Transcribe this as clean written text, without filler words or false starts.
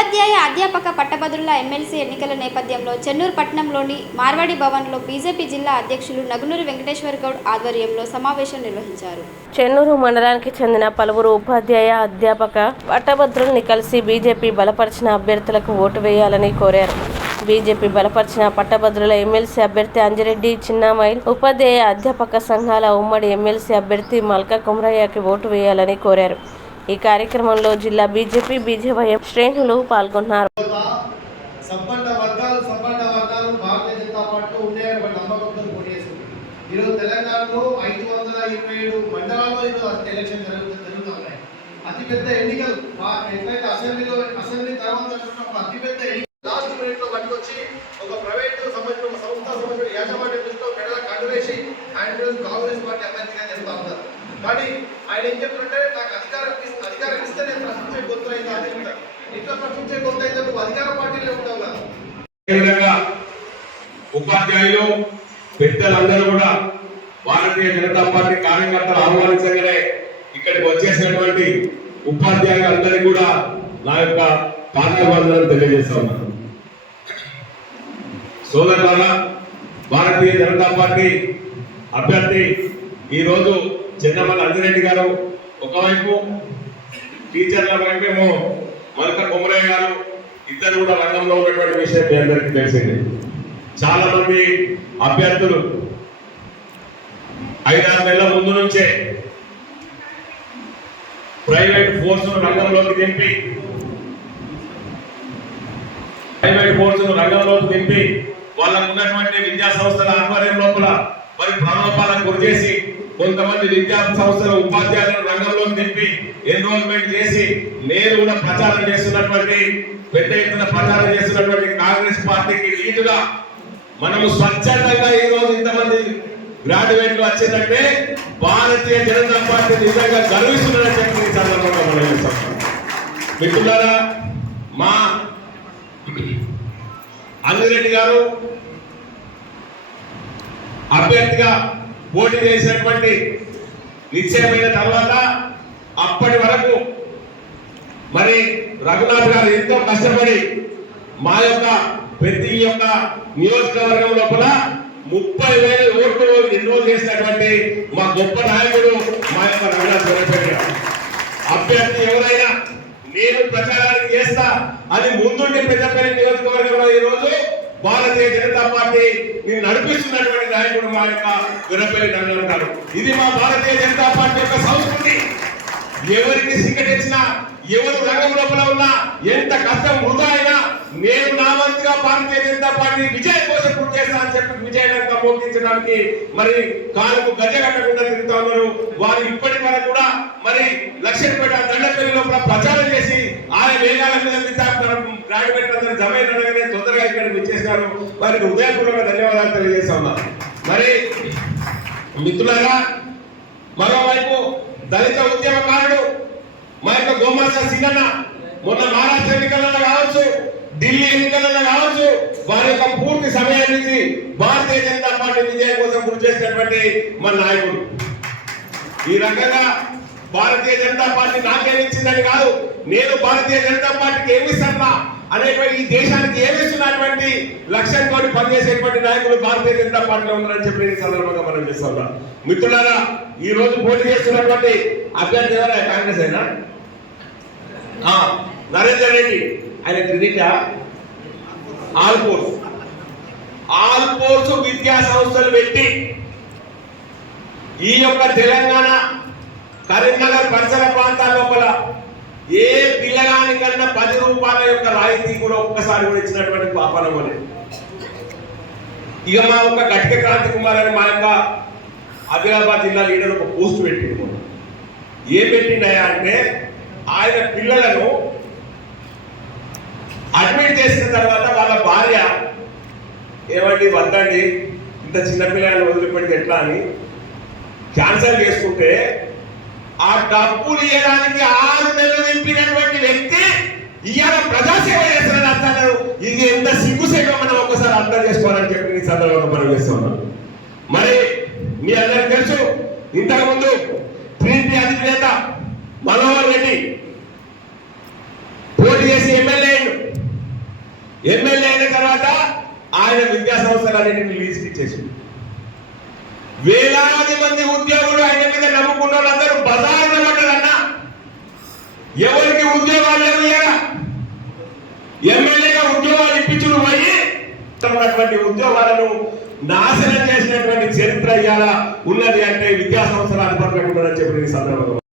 ఉపాధ్యాయ అధ్యాపక పట్టభద్రుల ఎమ్మెల్సీ ఎన్నికల నేపథ్యంలో చెన్నూరు పట్టణంలోని మార్వాడి భవన్లో బీజేపీ జిల్లా అధ్యక్షులు నగునూరి వెంకటేశ్వర గౌడ్ ఆధ్వర్యంలో సమావేశం నిర్వహించారు. చెన్నూరు మండలానికి చెందిన పలువురు ఉపాధ్యాయ అధ్యాపక పట్టభద్రుల్ని కలిసి బీజేపీ బలపరిచిన అభ్యర్థులకు ఓటు వేయాలని కోరారు. బీజేపీ బలపరిచిన పట్టభద్రుల ఎమ్మెల్సీ అభ్యర్థి అంజిరెడ్డి చిన్నామైల్, ఉపాధ్యాయ అధ్యాపక సంఘాల ఉమ్మడి ఎమ్మెల్సీ అభ్యర్థి మల్కా కుమరయ్యకి ఓటు వేయాలని కోరారు. ఈ కార్యక్రమంలో జిల్లా బీజేపీ బీజేవైఎం శ్రేణులు పాల్గొన్నారు. తెలంగాణలో 527 మండలాల్లో ఎలక్షన్ జరుగుతున్నాయి. అతిపెద్ద ఎన్నికలు ఎట్లయితే అసెంబ్లీ తర్వాత అతిపెద్ద లాస్ట్ మినిట్ లో పట్టుకొచ్చి ఒక ప్రైవేట్ సంబంధించిన సంస్థ యాజమాన్యం దృష్టిలో మెడల కండువేసి ఆయన కాంగ్రెస్ పార్టీ అభ్యర్థిగా జరుగుతూ ఉన్నారు. కానీ ఆయన ఏం చెప్తుంటే నాకు అధికారం ఇస్తే నేను ప్రశ్నించే గొంతు అయిందా అని చెప్తాను. ఇట్లా ప్రశ్నించే గొంతు అయితే నువ్వు అధికార పార్టీలో ఉంటావు కదా. ఉపాధ్యాయులు పెద్దలందరూ కూడా భారతీయ జనతా పార్టీ కార్యకర్తలు ఆహ్వానించగానే ఇక్కడికి వచ్చేసినటువంటి ఉపాధ్యాయులందరికీ కూడా నా యొక్క పాదాభివందనం తెలియజేస్తా ఉన్నాను. సోదరులారా, భారతీయ జనతా పార్టీ అభ్యర్థి ఈరోజు చెన్నమల్ల అంజిరెడ్డి గారు ఒకవైపు, టీచర్ల వైపేమో మల్కా కుమరయ్య గారు, ఇద్దరు కూడా రంగంలో ఉన్నటువంటి విషయం మీ అందరికీ తెలిసింది. చాలా మంది అభ్యర్థులు 5-6 నెలల ముందు నుంచే ప్రైవేట్ ఫోర్సును రంగంలోకి దింపి వాళ్ళకు ఉన్నటువంటి విద్యా సంస్థల ఆధ్వర్యం లోపల మరి ప్రలోభాలకు గురి చేసి కొంతమంది విద్యా సంస్థల ఉపాధ్యాయులను రంగంలోకి దింపి ఎన్రోల్మెంట్ చేసి నేను కూడా ప్రచారం చేస్తున్నటువంటి పెద్ద ఎత్తున ప్రచారం చేస్తున్నటువంటి కాంగ్రెస్ పార్టీకి లీటుగా మనము స్వచ్ఛందంగా ఈ రోజు ఇంతమంది గ్రాడ్యుయేట్లు వచ్చిందంటే భారతీయ జనతా పార్టీ నిజంగా గర్విస్తుందని చెప్పి ఈ సందర్భంగా మనం చేస్తాం. మిత్రులారా, మా అంజిరెడ్డి గారు అభ్యర్థిగా పోటీ చేసినటువంటి నిశ్చయమైన తర్వాత అప్పటి వరకు మరి రఘునాథ్ గారు ఎంతో కష్టపడి మా యొక్క ప్రతి యొక్క నియోజకవర్గం లోపల 30,000 ఓట్లు ఎన్రోల్ చేసినటువంటి మా గొప్ప నాయకుడు మా యొక్క రఘునాథ్ గారు. అభ్యర్థి ఎవరైనా నేను ప్రచారానికి చేస్తా అని ముందుండి పెద్దపల్లి నియోజకవర్గంలో ఈ రోజు భారతీయ జనతా పార్టీ నడిపిస్తున్నటువంటి నాయకుడు మా యొక్క వీరపల్లి నగరం గారు. ఇది మా భారతీయ జనతా పార్టీ యొక్క సంస్కృతి. ఎవరికి టికెట్ ఇచ్చినా, ఎవరు రంగం లోపల ఉన్నా, ఎంత కష్టం వృధా అయినా నేను నా వంతుగా భారతీయ జనతా పార్టీ విజయం కోసం కృషి చేస్తా అని చెప్పి విజయాన్ని మోగించడానికి మరి కాలుకు గజ కట్టకుండా తిరుగుతా ఉన్నారు. వారు ఇప్పటి వరకు కూడా మరి లక్ష్మీపేట దండపల్లి లోపల ప్రచారం చేసి ఆయన వేగాల మీద గ్రాడ్యుయేట్లందరూ జమైనగానే తొందరగా ఇక్కడ విచ్చేసినారు. వారికి హృదయపూర్వక ధన్యవాదాలు తెలియజేస్తా ఉన్నారు. మరి మిత్రులారా, మరోవైపు దళిత ఉద్యమకారుడు మా యొక్క గోమాస సింగన్న మొన్న మహారాష్ట్ర ఎన్నికలలో కావచ్చు, ఢిల్లీ ఎన్నికలలో కావచ్చు, వారి యొక్క పూర్తి సమయం నుంచి భారతీయ జనతా పార్టీ విజయం కోసం కృషి చేసినటువంటి మన నాయకుడు. ఈ రకంగా భారతీయ జనతా పార్టీ నాకేమిచ్చిందని కాదు, నేను భారతీయ జనతా పార్టీకి ఏమిస్తున్నా అనేటువంటి ఈ దేశానికి ఏమిస్తున్నటువంటి లక్ష్యంతో పనిచేసేటువంటి నాయకులు భారతీయ జనతా పార్టీలో ఉన్నారని చెప్పి ఈ సందర్భంగా మనం చేస్తున్నాం. మిత్రులారా, ఈ రోజు పోటీ చేస్తున్నటువంటి అభ్యర్థి ఎవరైనా కాంగ్రెస్ అయినా నరేందర్ రెడ్డి, ఆయన క్రెడిట్ ఆల్ ఫోర్స్ విద్యా సంస్థలు పెట్టి ఈ యొక్క తెలంగాణ కరీంనగర్ పరిసర ప్రాంతాల లోపల ఏ పిల్లగానికన్నా 10 రూపాయల యొక్క రాయితీ కూడా ఒక్కసారి కూడా ఇచ్చినటువంటి పాపనం అనేది. ఇక మా యొక్క గట్టిక క్రాంతి కుమార్ అని మా యొక్క ఆదిలాబాద్ జిల్లా లీడర్ ఒక పోస్ట్ పెట్టిండు. ఏం పెట్టిండయా అంటే, ఆయన పిల్లలను అడ్మిట్ చేసిన తర్వాత వాళ్ళ భార్య ఏమండి వద్దండి, ఇంత చిన్న పిల్లలను వదిలిపెడితే ఎట్లా అని క్యాన్సల్ చేసుకుంటే ఆ డబ్బులు ఇవ్వడానికి 6 నెలలు నింపినటువంటి వ్యక్తి ఇవాళ ప్రజాసేవ చేస్తున్నది అంటున్నారు. ఇది ఎంత సిగ్గుసేవ మనం ఒక్కసారి అర్థం చేసుకోవాలని చెప్పి ఈ సందర్భంగా మనం చేస్తూ ఉన్నాం. మరి మీ అందరికి తెలుసు, ఇంతకుముందు టీడీపీ అధినేత మనోహర్ రెడ్డి పోటీ చేసి ఎమ్మెల్యే ఎమ్మెల్యే అయిన తర్వాత ఆయన విద్యా సంస్థలన్నింటినీ లీజుకి ఇచ్చేసింది. వేలాది మంది ఉద్యోగులు ఆయన మీద నమ్ముకున్న వాళ్ళందరూ బజార్లో పడ్డారన్నా. ఎవరికి ఉద్యోగాలు లేవు. ఎమ్మెల్యేగా ఉద్యోగాలు ఇప్పించులు పోయి ఉన్నటువంటి ఉద్యోగాలను నాశనం చేసినటువంటి చరిత్ర ఇవాళ ఉన్నది అంటే విద్యా సంస్థల అధిపతులు చెప్పిన ఈ సందర్భంలో